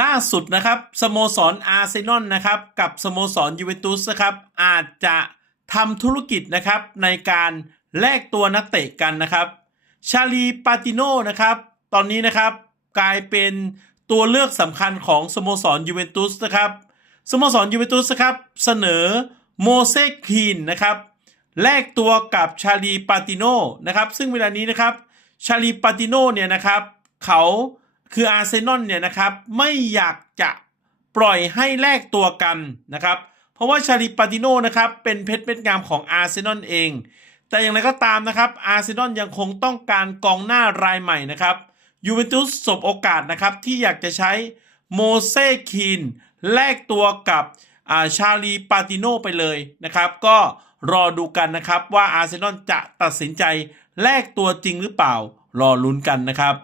ล่าสุดนะครับสโมสรอาร์เซนอลนะครับกับสโมสรยูเวนตุสนะครับอาจจะทำธุรกิจนะครับในการแลกตัวนักเตะกันนะครับชาลีปาติโนนะครับตอนนี้นะครับกลายเป็นตัวเลือกสำคัญของสโมสรยูเวนตุสนะครับสโมสรยูเวนตุสครับเสนอโมเสสคีนนะครับแลกตัวกับชาลีปาติโนนะครับซึ่งเวลานี้นะครับชาลีปาติโนเนี่ยนะครับเขา คืออาร์เซนอลเนี่ยนะครับไม่อยากจะปล่อยให้แลกตัวกันนะครับ เพราะว่าชาลิปาติโนนะครับเป็นเพชรเม็ดงามของอาร์เซนอลเอง แต่อย่างไรก็ตามนะครับอาร์เซนอลยังคงต้องการกองหน้ารายใหม่นะครับยูเวนตุสสบโอกาสนะครับที่อยากจะใช้โมเสสคีนแลกตัวกับอาชาลีปาติโนไปเลยนะครับ ก็รอดูกันนะครับว่าอาร์เซนอลจะตัดสินใจแลกตัวจริงหรือเปล่า รอลุ้นกันนะครับ